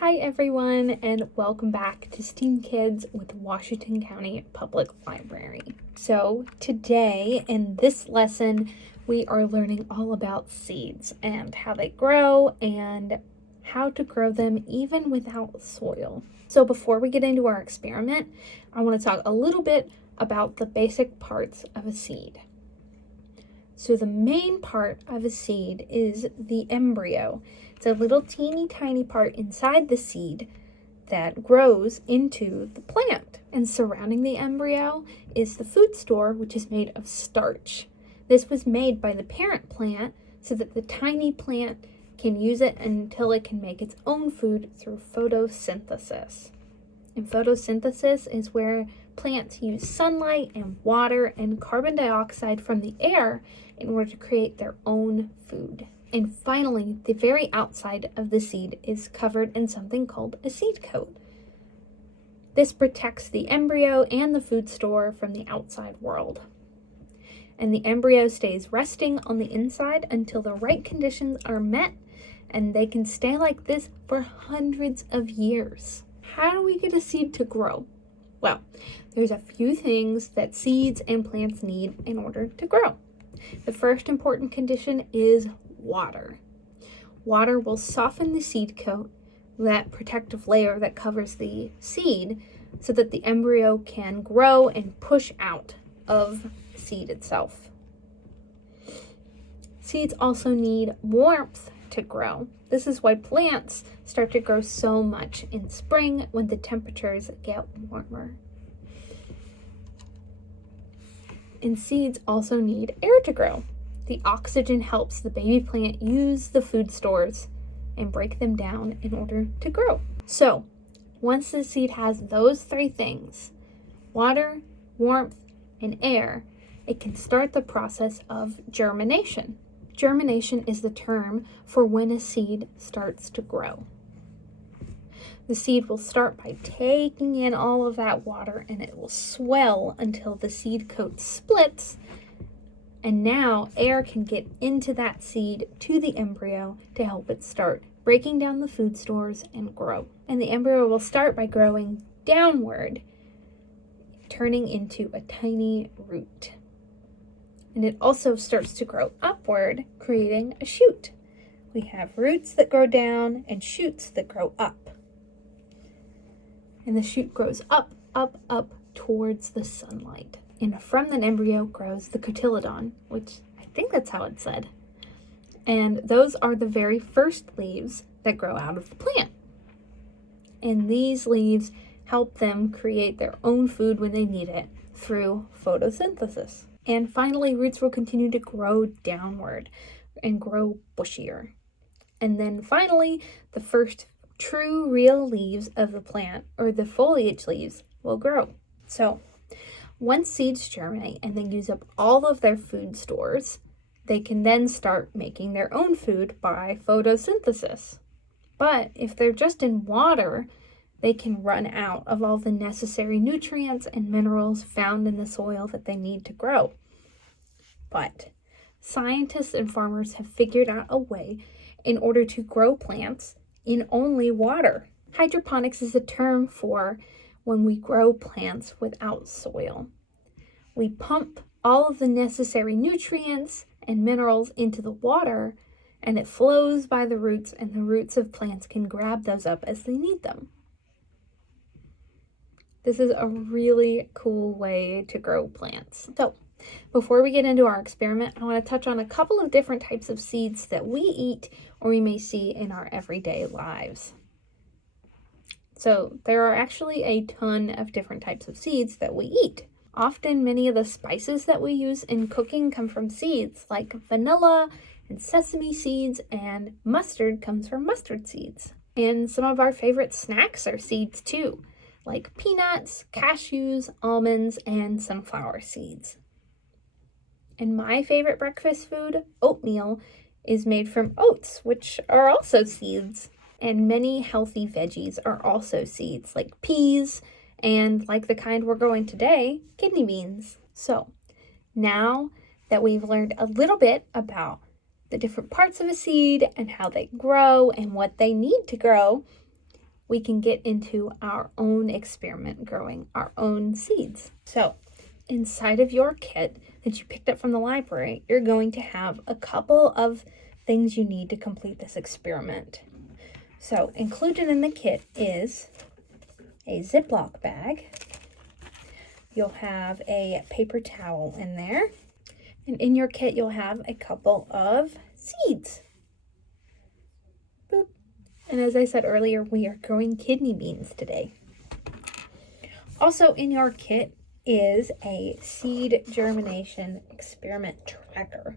Hi everyone, and welcome back to STEAMkids with Washington County Public Library. So today in this lesson, we are learning all about seeds and how they grow and how to grow them even without soil. So before we get into our experiment, I want to talk a little bit about the basic parts of a seed. So the main part of a seed is the embryo. It's a little teeny tiny part inside the seed that grows into the plant. And surrounding the embryo is the food store, which is made of starch. This was made by the parent plant so that the tiny plant can use it until it can make its own food through photosynthesis. And photosynthesis is where plants use sunlight and water and carbon dioxide from the air in order to create their own food. And finally, the very outside of the seed is covered in something called a seed coat. This protects the embryo and the food store from the outside world. And the embryo stays resting on the inside until the right conditions are met, and they can stay like this for hundreds of years. How do we get a seed to grow? Well, there's a few things that seeds and plants need in order to grow. The first important condition is water. Water will soften the seed coat, that protective layer that covers the seed, so that the embryo can grow and push out of the seed itself. Seeds also need warmth to grow. This is why plants start to grow so much in spring when the temperatures get warmer. And seeds also need air to grow. The oxygen helps the baby plant use the food stores and break them down in order to grow. So, once the seed has those three things, water, warmth, and air, it can start the process of germination. Germination is the term for when a seed starts to grow. The seed will start by taking in all of that water, and it will swell until the seed coat splits, and now air can get into that seed to the embryo to help it start breaking down the food stores and grow. And the embryo will start by growing downward, turning into a tiny root. And it also starts to grow upward, creating a shoot. We have roots that grow down and shoots that grow up. And the shoot grows up, up, up towards the sunlight. And from the embryo grows the cotyledon, which I think that's how it's said. And those are the very first leaves that grow out of the plant. And these leaves help them create their own food when they need it through photosynthesis. And finally, roots will continue to grow downward and grow bushier. And then finally, the first true real leaves of the plant, or the foliage leaves, will grow. So once seeds germinate and they use up all of their food stores, they can then start making their own food by photosynthesis. But if they're just in water, they can run out of all the necessary nutrients and minerals found in the soil that they need to grow. But scientists and farmers have figured out a way in order to grow plants in only water. Hydroponics is a term for when we grow plants without soil. We pump all of the necessary nutrients and minerals into the water, and it flows by the roots, and the roots of plants can grab those up as they need them. This is a really cool way to grow plants. So, before we get into our experiment, I want to touch on a couple of different types of seeds that we eat or we may see in our everyday lives. So there are actually a ton of different types of seeds that we eat. Often many of the spices that we use in cooking come from seeds, like vanilla and sesame seeds, and mustard comes from mustard seeds. And some of our favorite snacks are seeds too, like peanuts, cashews, almonds, and sunflower seeds. And my favorite breakfast food, oatmeal, is made from oats, which are also seeds. And many healthy veggies are also seeds, like peas, and like the kind we're growing today, kidney beans. So now that we've learned a little bit about the different parts of a seed and how they grow and what they need to grow, we can get into our own experiment growing our own seeds. So inside of your kit that you picked up from the library, you're going to have a couple of things you need to complete this experiment. So included in the kit is a Ziploc bag. You'll have a paper towel in there. And in your kit, you'll have a couple of seeds. Boop. And as I said earlier, we are growing kidney beans today. Also in your kit is a seed germination experiment tracker.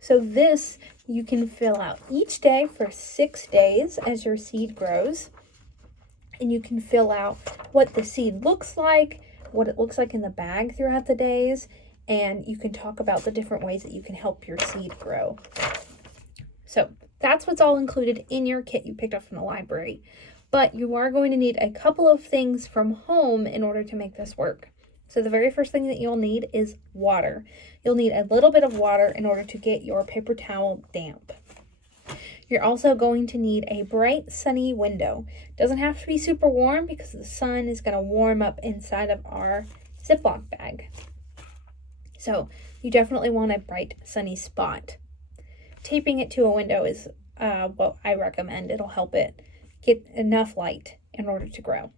So this you can fill out each day for 6 days as your seed grows. And you can fill out what the seed looks like, what it looks like in the bag throughout the days, and you can talk about the different ways that you can help your seed grow. So that's what's all included in your kit you picked up from the library. But you are going to need a couple of things from home in order to make this work. So the very first thing that you'll need is water. You'll need a little bit of water in order to get your paper towel damp. You're also going to need a bright, sunny window. Doesn't have to be super warm because the sun is going to warm up inside of our Ziploc bag. So you definitely want a bright, sunny spot. Taping it to a window is what I recommend. It'll help it get enough light in order to grow.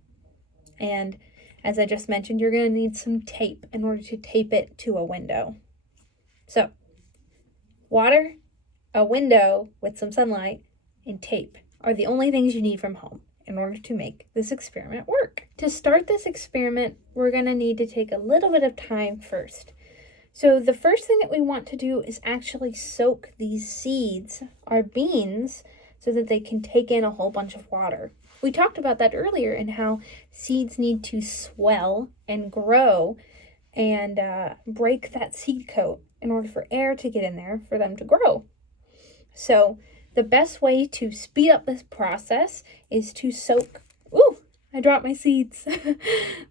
And as I just mentioned, you're going to need some tape in order to tape it to a window. So, water, a window with some sunlight, and tape are the only things you need from home in order to make this experiment work. To start this experiment, we're going to need to take a little bit of time first. So the first thing that we want to do is actually soak these seeds, our beans, so that they can take in a whole bunch of water. We talked about that earlier and how seeds need to swell and grow and break that seed coat in order for air to get in there for them to grow. So the best way to speed up this process is to soak, I dropped my seeds.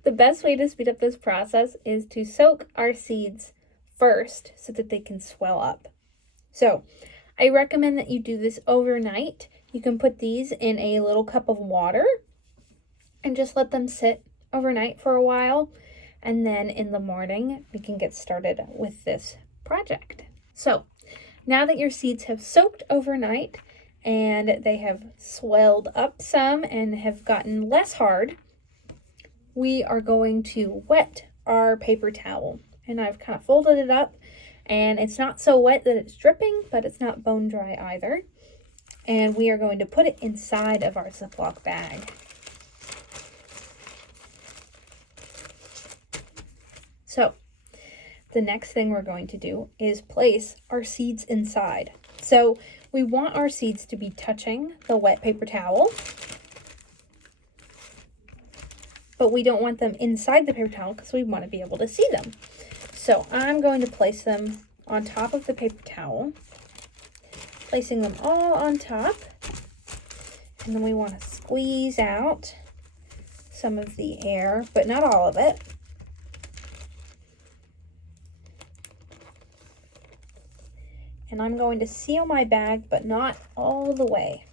The best way to speed up this process is to soak our seeds first so that they can swell up. So I recommend that you do this overnight. You can put these in a little cup of water and just let them sit overnight for a while. And then in the morning, we can get started with this project. So now that your seeds have soaked overnight and they have swelled up some and have gotten less hard, we are going to wet our paper towel. And I've kind of folded it up, and it's not so wet that it's dripping, but it's not bone dry either. And we are going to put it inside of our Ziploc bag. So the next thing we're going to do is place our seeds inside. So we want our seeds to be touching the wet paper towel, but we don't want them inside the paper towel because we want to be able to see them. So I'm going to place them on top of the paper towel, placing them all on top, and then we want to squeeze out some of the air, but not all of it. And I'm going to seal my bag, but not all the way.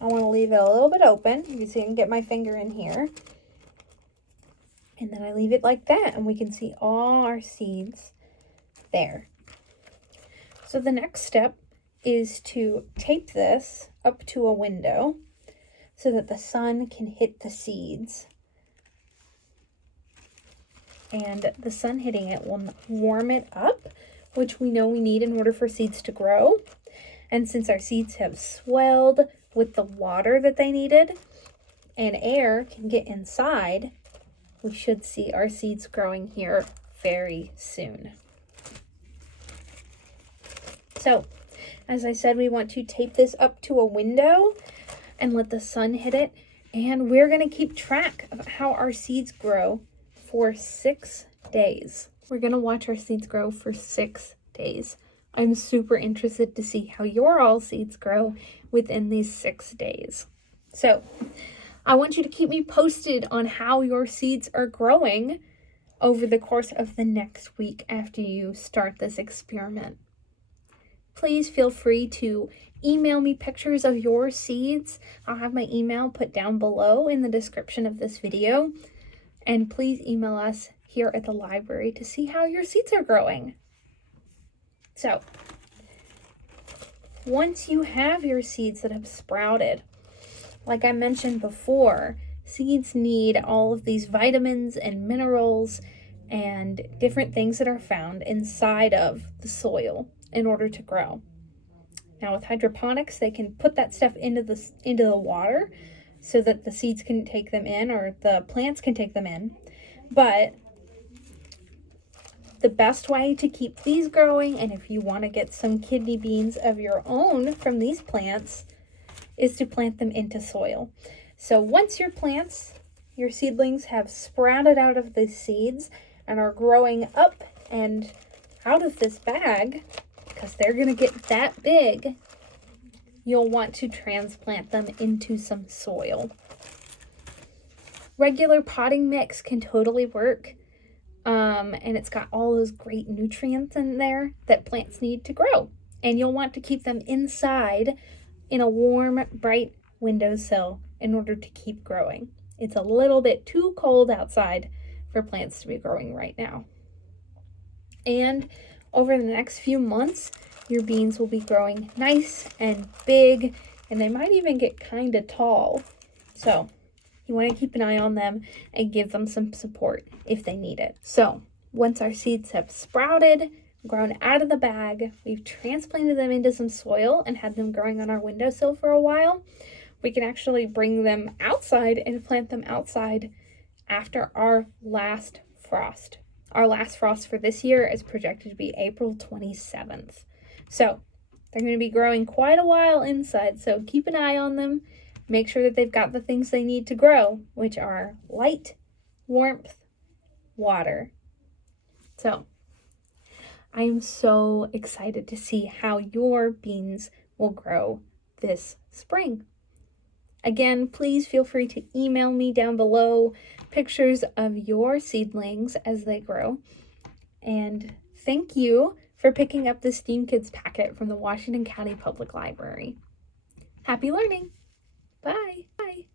I want to leave it a little bit open. You can see I can get my finger in here. And then I leave it like that, and we can see all our seeds there. So the next step is to tape this up to a window so that the sun can hit the seeds. And the sun hitting it will warm it up, which we know we need in order for seeds to grow. And since our seeds have swelled with the water that they needed and air can get inside, we should see our seeds growing here very soon. So, as I said, we want to tape this up to a window and let the sun hit it. And we're going to keep track of how our seeds grow for 6 days. We're going to watch our seeds grow for 6 days. I'm super interested to see how your all seeds grow within these 6 days. So, I want you to keep me posted on how your seeds are growing over the course of the next week after you start this experiment. please feel free to email me pictures of your seeds. I'll have my email put down below in the description of this video. And please email us here at the library to see how your seeds are growing. So, once you have your seeds that have sprouted, like I mentioned before, seeds need all of these vitamins and minerals and different things that are found inside of the soil in order to grow. Now with hydroponics, they can put that stuff into the water so that the seeds can take them in, or the plants can take them in. But the best way to keep these growing, and if you want to get some kidney beans of your own from these plants, is to plant them into soil. So once your plants, your seedlings have sprouted out of the seeds and are growing up and out of this bag, because they're going to get that big, you'll want to transplant them into some soil. Regular potting mix can totally work. And it's got all those great nutrients in there that plants need to grow. And you'll want to keep them inside in a warm, bright windowsill in order to keep growing. It's a little bit too cold outside for plants to be growing right now. And over the next few months, your beans will be growing nice and big, and they might even get kind of tall. So you want to keep an eye on them and give them some support if they need it. So once our seeds have sprouted, grown out of the bag, we've transplanted them into some soil and had them growing on our windowsill for a while, we can actually bring them outside and plant them outside after our last frost. Our last frost for this year is projected to be April 27th. So they're going to be growing quite a while inside, so keep an eye on them. Make sure that they've got the things they need to grow, which are light, warmth, water. So I am so excited to see how your beans will grow this spring. Again, please feel free to email me down below pictures of your seedlings as they grow. And thank you for picking up the STEAMkids packet from the Washington County Public Library. Happy learning! Bye! Bye!